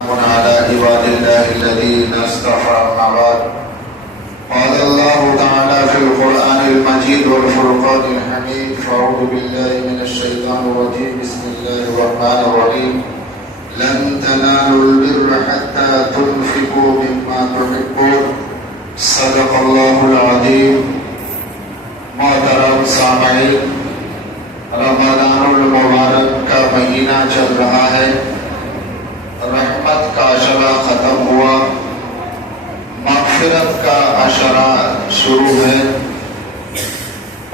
على عباد الله الذين اصطفى أما بعد. قال الله تعالى في القرآن المجيد والفرقان الحميد: فأعوذ بالله من الشيطان الرجيم. بسم الله الرحمن الرحيم. لن تنالوا البر حتى تنفقوا مما تحبون. صدق الله العظيم. محترم سامعین، رمضان المبارک کا مہینہ چل رہا ہے، رحمت کا عشرہ ختم ہوا، مغفرت کا عشرہ شروع ہے،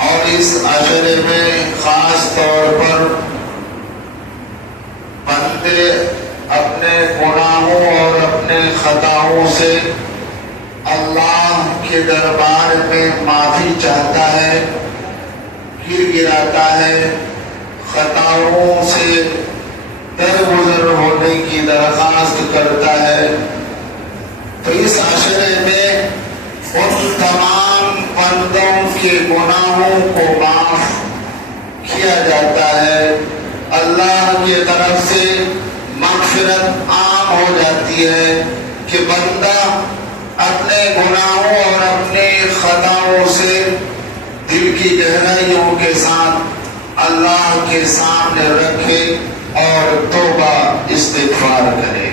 اور اس عشرے میں خاص طور پر بندے اپنے گناہوں اور اپنے خطاؤں سے اللہ کے دربار میں معافی چاہتا ہے، گر گراتا ہے، خطاؤں سے درگزر ہونے کی درخواست کرتا ہے۔ تو اس عشرے میں ان تمام بندوں کے گناہوں کو معاف کیا جاتا ہے، اللہ کی طرف سے مغفرت عام ہو جاتی ہے کہ بندہ اپنے گناہوں اور اپنے خطاؤں سے دل کی گہرائیوں کے ساتھ اللہ کے سامنے رکھے اور توبہ استغفار کرے۔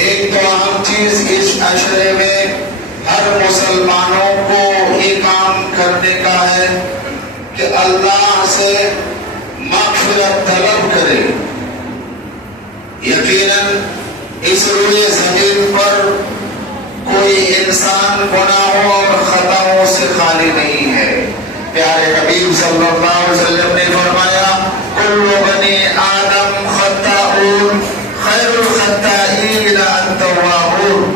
ایک تو اہم چیز اس عشرے میں ہر مسلمانوں کو یہ کام کرنے کا ہے کہ اللہ سے مغفرت طلب کرے۔ یقیناً اس روئے زمین پر کوئی انسان گناہوں اور خطاؤں سے خالی نہیں ہے۔ پیارے حبیب صلی اللہ علیہ وسلم نے فرمایا: کل بنی آدم خطاؤن خیر الخطائین التوابون۔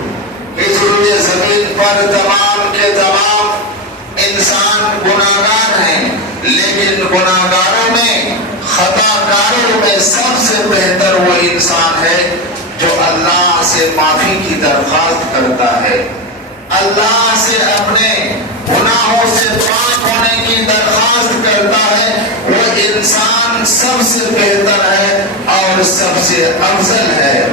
اس روئے زمین پر تمام کے تمام انسان گناہگار ہیں، لیکن گناہگاروں میں، خطا کاروں میں سب سے بہتر وہ انسان ہے جو اللہ سے معافی کی درخواست کرتا ہے، اللہ سے اپنے گناہوں سے پاک ہونے کی درخواست کرتا ہے۔ وہ انسان سب سے بہتر ہے اور سب سے افضل ہے۔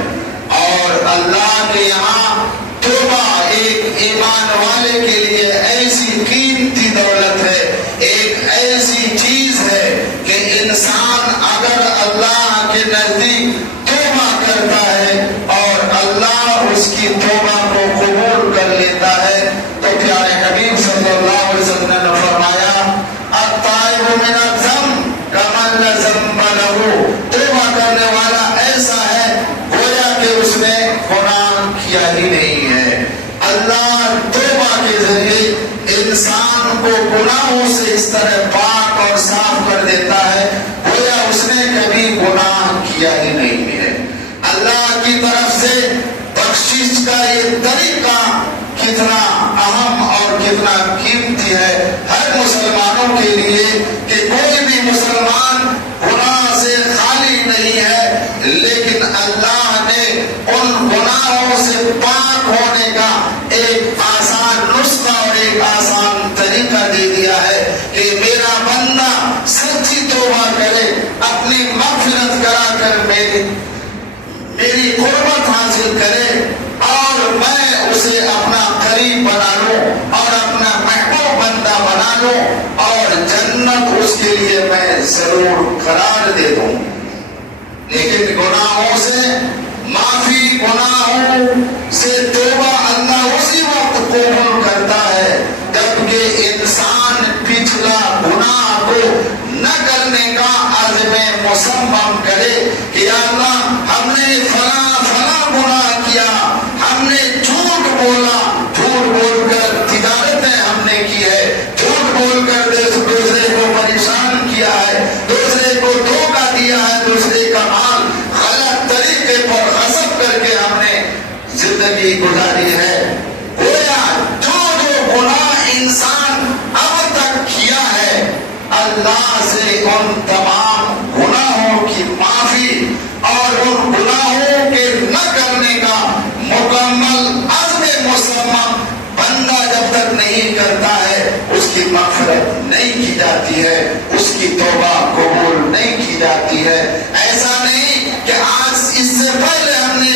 اور اللہ کے یہاں توبہ ایک ایمان والے کے لیے ایسی قیمتی دولت ہے، ایک ایسی چیز ہے کہ انسان اگر اللہ کے نزدیک توبہ کرتا ہے اور اللہ اس کی توبہ کو قبول کر لیتا ہے تو پیارے حبیب صلی اللہ علیہ وسلم نے فرمایا: التائب من الذنب کمن لا ذنب لہ۔ توبہ کرنے والا ایسا ہے گویا کہ اس نے گناہ کیا ہی نہیں ہے۔ اللہ توبہ کے ذریعے انسان کو گناہوں سے اس طرح پاک اور صاف کر دیتا ہے گویا اس نے کبھی گناہ کیا ہی نہیں ہے۔ اللہ کی طرف سے بخشش کا یہ طریقہ کتنا اہم اور کتنا قیمتی ہے ہر مسلمانوں کے لیے کہ کوئی بھی مسلمان گناہ سے خالی نہیں ہے، لیکن اللہ نے ان گناہوں سے پاک ہونے کا ایک آسان نسخہ اور ایک آسان طریقہ دے دیا ہے کہ میرا بندہ سچی توبہ کرے، اپنی مغفرت کرا کر میری قربت حاصل کرے اور میں اسے اپنا قریب بنا لوں اور اپنا محبوب بندہ بنا لوں اور جنت اس کے لیے میں ضرور قرار دے دوں۔ لیکن گناہوں سے معافی، گناہوں سے توبہ اللہ اسی وقت قبول کرتا ہے جبکہ انسان پچھلا گناہ کو نہ کرنے کا عزم مصمم کرے کہ یا اللہ ہم نے فلاں گناہ کیا، ہم نے جھوٹ بولا، جھوٹ بول کر تجارتیں ہم نے کی ہے، جھوٹ بول کر دوسرے کو پریشان کیا ہے، دوسرے کو دھوکہ دیا ہے، دوسرے کا مال غلط طریقے پر غصب کر کے ہم نے زندگی گزاری ہے۔ گویا جو گناہ انسان اب تک کیا ہے اللہ سے ان تمام گناہوں کی معافی اور ان گناہوں کے نہ کرنے کا مکمل عزم مصمم بندہ جب تک نہیں کرتا ہے اس کی مغفرت نہیں کی جاتی ہے، اس کی توبہ قبول نہیں کی جاتی ہے۔ ایسا نہیں کہ آج اس سے پہلے ہم نے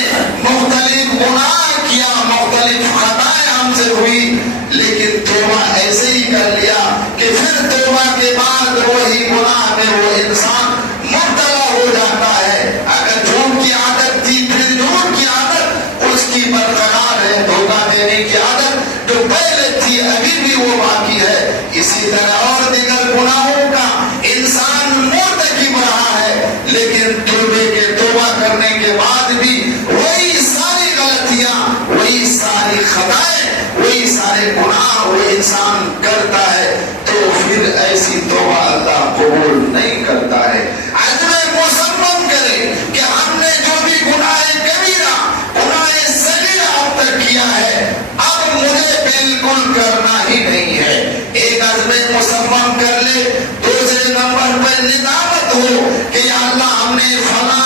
وہی ساری غلطیاں، وہی ساری خطائیں، وہی سارے گناہ وہ انسان کرتا ہے تو پھر ایسی توبہ اللہ قبول نہیں کرتا ہے۔ عزم مصمم کرے کہ ہم نے جو بھی گناہ کبیرہ، گناہ صغیرہ اب تک کیا ہے، اب مجھے بالکل کرنا ہی نہیں ہے۔ ایک عزم مصمم کر لے۔ دوسرے نمبر پر ندامت ہو کہ یا اللہ ہم نے فلاں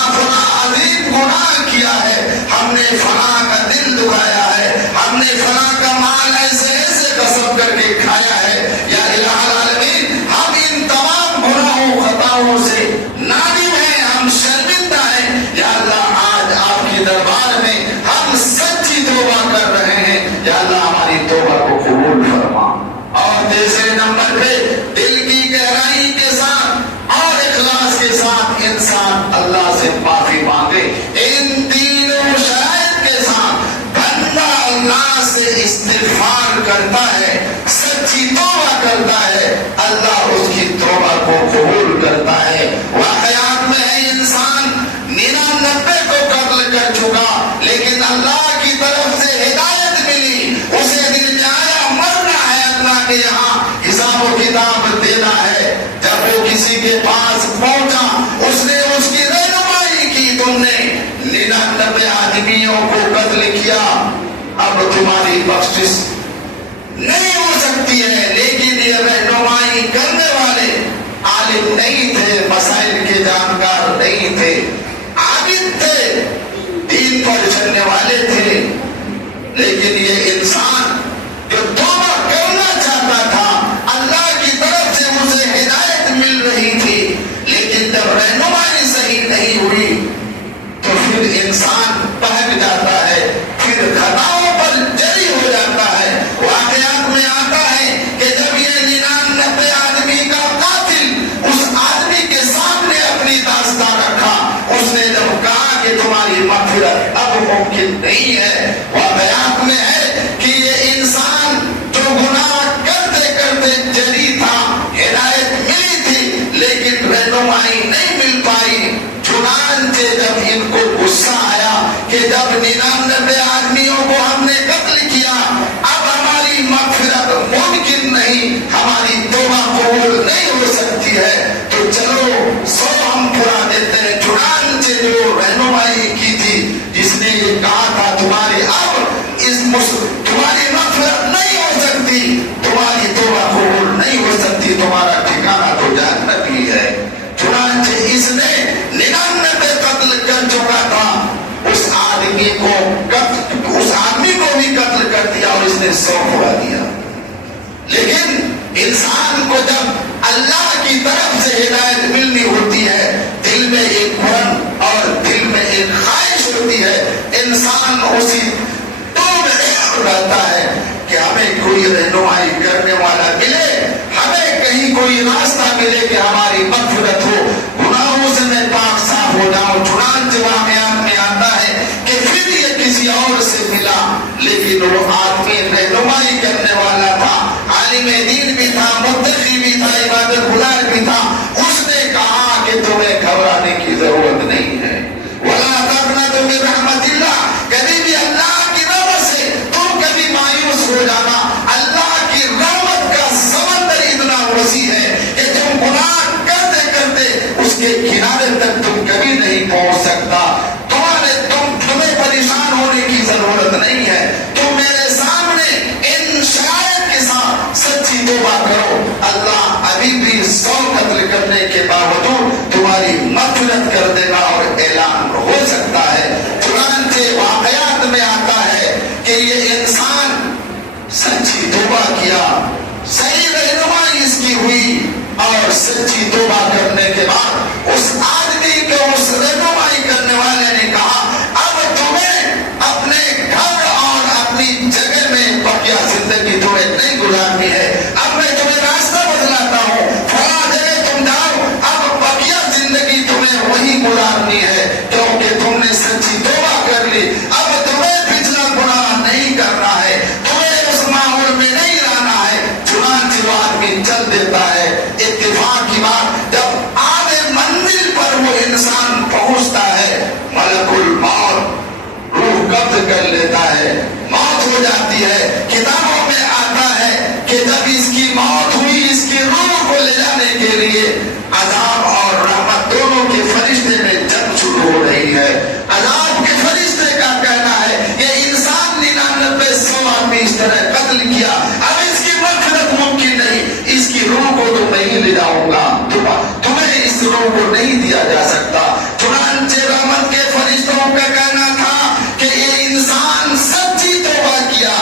عظیم گناہ کیا ہے، ہم نے فلاں کا دل دکھایا ہے، ہم نے فلاں کا مال ایسے ایسے غصب کر کے کھایا ہے۔ یا الہ العالمین، ہم ان تمام گناہوں خطاؤں سے نادم ہیں، ہم شرمندہ ہیں۔ یا اللہ آج آپ کے دربار میں ہم سچی توبہ کر رہے ہیں، یا اللہ ہماری توبہ کو قبول فرما۔ اور تیسرے نمبر پہ دل کی گہرائی کے ساتھ اور اخلاص کے ساتھ انسان اللہ سے معافی مانگے۔ ان تینوں شرائط کے ساتھ بندہ اللہ سے استغفار کرتا ہے، سچی توبہ کرتا ہے، اللہ اس کی توبہ کو قبول کرتا ہے۔ واقعات میں ہے انسان 99 کو قتل کر چکا، لیکن اللہ کی طرف سے ہدایت ملی، اسے دل میں آیا مرنا ہے، اللہ کے یہاں حساب و کتاب دینا ہے۔ جب وہ کسی کے پاس پہنچا، اس نے اس کی رہنمائی کی، تم نے 99 آدمیوں کو قتل کیا، اب تمہاری بخشش نہیں ہو سکتی ہے۔ لیکن یہ رہنمائی کرنے والے عالم نہیں تھے، مسائل کے جانکار نہیں تھے، عابد تھے، دین پر چلنے والے تھے، لیکن یہ انسان جو توبہ کرنا چاہتا تھا، اللہ کی طرف سے اسے ہدایت مل رہی تھی، لیکن جب رہنمائی صحیح نہیں ہوئی تو پھر انسان بہک جاتا ہے، پھر خطاؤں پر جری ہو جاتا ہے۔ واقعات میں آتا ہے کہ جب یہ 99 آدمی کا قاتل اس آدمی کے سامنے اپنی داستان رکھا، اس نے جب کہا کہ تمہاری مغفرت اب ممکن نہیں ہے، واقعات میں ہے کہ یہ انسان جو گناہ کرتے کرتے جری تھا، ہدایت ملی تھی لیکن رہنمائی نہیں مل پائی، چنانچہ جب ان کو غصہ آیا کہ جب 99 آدمیوں کو ہم نے قتل کیا، اب ہماری مغفرت ممکن نہیں، ہماری توبہ قبول نہیں ہو سکتی ہے، تو چلو 100 ہم پورا دیتے ہیں۔ چنانچہ جو رہنمائی کی تھی، جس نے یہ کہا تھا تمہاری مغفرت نہیں ہو سکتی، تمہاری توبہ قبول نہیں ہو سکتی، تمہارا ٹھکانہ تو جہنم ہی ہے۔ چنانچہ اس نے 99 قتل کر چکا تھا، اس آدمی کو بھی قتل کر دیا اور اس نے 100 پورا دیا۔ لیکن انسان کو جب اللہ کی طرف سے ہدایت ملنی ہوتی ہے، دل میں ایک بھرم اور دل میں ایک خواہش ہوتی ہے، انسان اسی رہتا ہے کہ ہمیں کوئی رہنمائی کرنے والا ملے، ہمیں کہیں کوئی راستہ ملے کہ ہماری مغفرت ہو، گناہوں سے میں پاک صاف ہو جاؤں۔ چنانچہ واقعات میں آتا ہے کہ پھر یہ کسی اور سے ملا، لیکن وہ آدمی رہنمائی کرنے والا تھا، عالم دین بھی تھا، متقی بھی تھا، عبادت گزار بھی تھا۔ اس نے کہا کہ تمہیں گھبرانے کی ضرورت نہیں ہے، وَلَا تَقْنَطُوا مِن رَحْمَتِ اللَّهِ، کبھی بھی اللہ کی رحمت سے تم کبھی مایوس ہو جانا۔ اللہ کی رحمت کا سمندر اتنا وسیع ہے کہ تم گناہ کرتے کرتے انسان سچی توبہ کیا،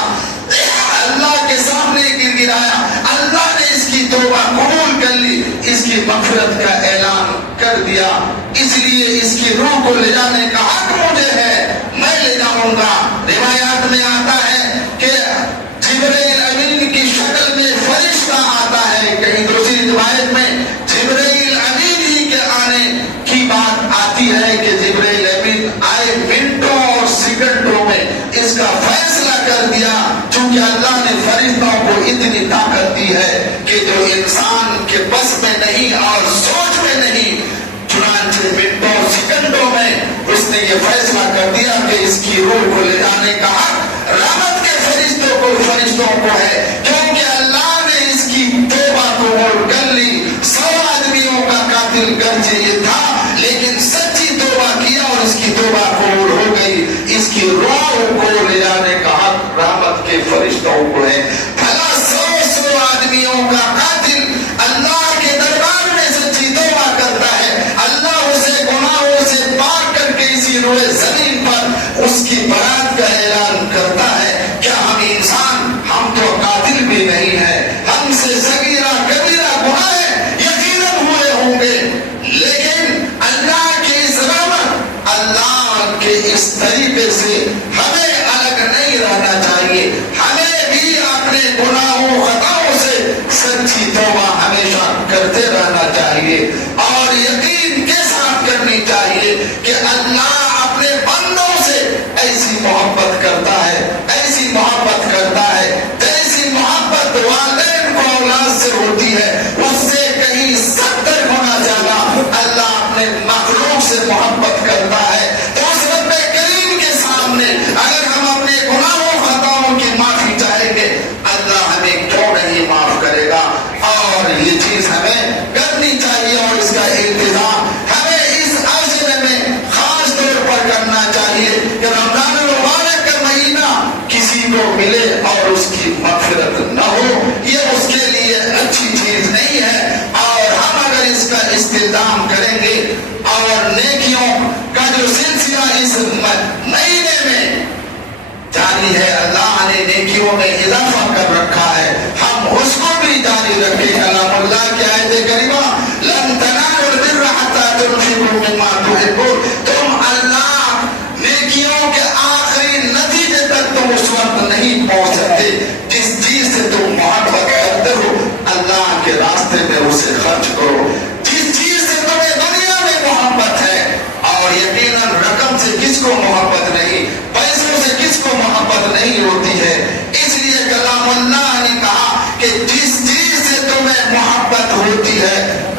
اللہ کے سامنے گر گرایا، اللہ نے اس کی توبہ قبول کر لی، اس کی مغفرت کا اعلان کر دیا، اس لیے اس کی روح کو لے جانے کا حق مجھے ہے، میں لے جاؤں گا۔ روایات میں آتا ہے کہ جبرائیل امین کی شکل میں فرشتہ آتا ہے، کہیں دوسری روایت میں جبرائیل امین ہی کے آنے کی بات آتی ہے کہ جبرائیل امین آئے، منٹوں اور سیکنڈوں میں اس کا فیصلہ کر دیا، چونکہ اللہ نے فرشتوں کو اتنی طاقت دی ہے کہ جو انسان کے بس میں نہیں اور سوچ میں نہیں، چنانچہ منٹوں سیکنڈوں میں اس نے یہ فیصلہ کر دیا کہ اس کی روح کو لے جانے کا حق رحمت کے فرشتوں کو ہے، کیونکہ اللہ نے اس کی توبہ قبول کر لی۔ 100 آدمیوں کا قاتل گرچہ یہ تھا لیکن سچی توبہ کیا اور اس کی توبہ قبول ہو گئی، اس کی روح کو لے جانے کا حق رحمت کے فرشتوں کو ہے۔ بھلا 100 آدمیوں کا قاتل اللہ کے دربار میں سچی توبہ کرتا ہے، اللہ اسے گناہوں سے پاک کر کے اسی روئے زمین پر اس کی برات کا اعلان کرتا ہے۔ کیا ہم انسان، ہم تو قاتل بھی نہیں ہے، ہم سے صغیرہ کبیرہ گناہ یقیناً ہوئے ہوں گے، لیکن اللہ کی اس رحمت، اللہ کے اس طریقے سے ہمیں الگ نہیں رہنا چاہیے، ہمیں بھی اپنے گناہوں خطاؤں سے سچی توبہ ہمیشہ کرتے رہنا چاہیے، اور یقین کے ساتھ کرنی چاہیے کہ اللہ اپنے بندوں سے ایسی محبت کرتا ہے، ایسی محبت کرتا ہے جیسی محبت والدین کو اولاد سے ہوتی ہے، اس سے کہیں 70 گنا زیادہ اللہ اپنے مخلوق سے محبت کرتا ہے۔ تو اس رب کریم کے سامنے اگر ہم اپنے گناہوں خطاؤں کی معافی چاہیں گے، اللہ ہمیں کیوں نہیں معاف کرے گا؟ اور یہ چیز ہمیں کرنی چاہیے، اور اس کا انتظام ہمیں اس عشر میں خاص طور پر کرنا چاہیے کہ رمضان المبارک کا مہینہ کسی کو ملے اور اس کی مغفرت نہ ہو، یہ اس کے لیے اچھی چیز نہیں ہے۔ اور ہم اگر اس کا استعمال کریں گے اور نیکیوں کا جو سلسلہ اس مہینے میں جاری ہے، اللہ نے نیکیوں میں اضافہ کر رکھا ہے، ہم اس کو بھی جاری رکھیں۔ کلام اللہ کی آیت کریمہ لن تنالوا البر حتى تنفقوا مما تحبون، تم اللہ نیکیوں کے آخری نتیجے تک تم اس وقت نہیں پہنچ سکتے جس چیز سے تم محبت کرتے ہو، اللہ کے راستے میں اسے خرچ کرو۔ جس چیز سے تمہیں دنیا میں محبت ہے، اور یقیناً رقم سے کس کو محبت نہیں، پیسوں سے کس کو محبت نہیں ہوتی ہے، اس لیے کلام اللہ نے کہا کہ جس چیز سے تمہیں محبت ہوتی ہے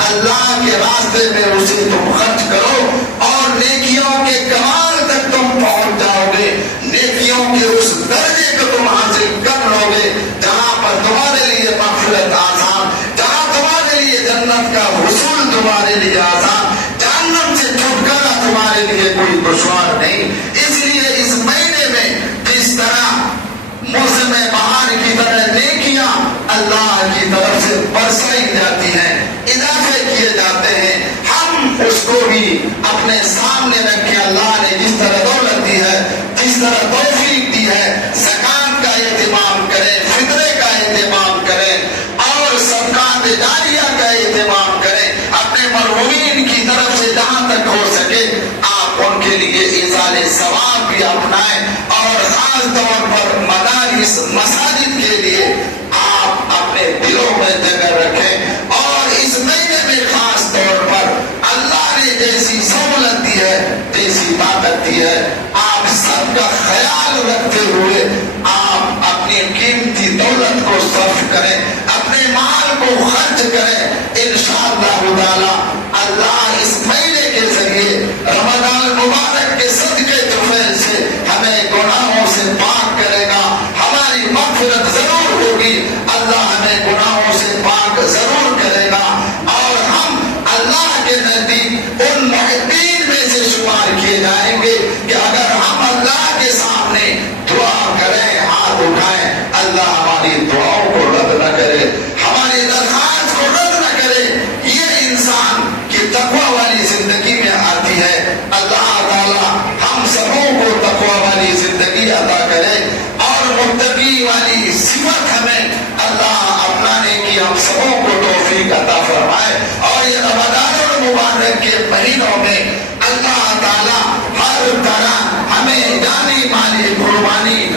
اللہ کے راستے میں اسے تم خرچ کرو، اور نیکیوں کے کمال تک تم پہنچ جاؤ گے، نیکیوں کے اس درجے کو تم حاصل کر لو گے جہاں پر تمہارے لیے مغفرت آسان، جہاں تمہارے لیے جنت کا حصول تمہارے لیے آسان، جہنم سے چھٹکارا تمہارے لیے کوئی دشوار نہیں۔ اس لیے اس مہینے میں جس طرح موسم بہار کی طرح نیکیاں اللہ کی طرف سے برسائی جاتی ہیں، اضافے کیے جاتے ہیں، ہم اس کو بھی اپنے سامنے رکھیں۔ اللہ نے جس طرح دولت دی ہے، جس طرح توفیق دی ہے، زکات کا اہتمام کریں، فطرے کا اہتمام کریں، اور صدقات جاریہ کا اہتمام کریں، اپنے مرحومین کی طرف سے جہاں تک ہو سکے آپ ان کے لیے ایصال ثواب بھی اپنائیں، اور خاص طور پر مدارس مساجد کے لیے آپ اپنے دلوں میں جگہ رکھیں، اور اس مہینے میں خاص طور پر اللہ نے جیسی سہولت دی ہے، جیسی طاقت دی ہے، آپ سب کا خیال رکھتے ہوئے آپ اپنی قیمتی دولت کو صرف کریں، اپنے مال کو خرچ کریں۔ انشاءاللہ تعالی اللہ اس مہینے کے ذریعے رمضان المبارک کے صدقے طفیل سے ہمیں گناہوں سے پاک کرے گا، ہماری مغفرت ضرور ہوگی، اللہ ہمیں گناہوں سے پاک ضرور کرے گا، اور ہم اللہ کے نزدیک ان محبین میں سے شمار کیے جائیں گے کہ اگر ہم اللہ کے سامنے دعا کریں، ہاتھ اٹھائیں، اللہ ہماری دعاؤں کو رد نہ کرے، ہماری درخواست کو رد نہ کرے۔ یہ انسان کی تقوی والی عطا کرے اور متقی والی صفت ہمیں اللہ اپنانے کی ہم سبوں کو توفیق عطا فرمائے. اور یہ رمضان المبارک کے مہینوں میں اللہ تعالی ہر طرح ہمیں جانی مالی قربانی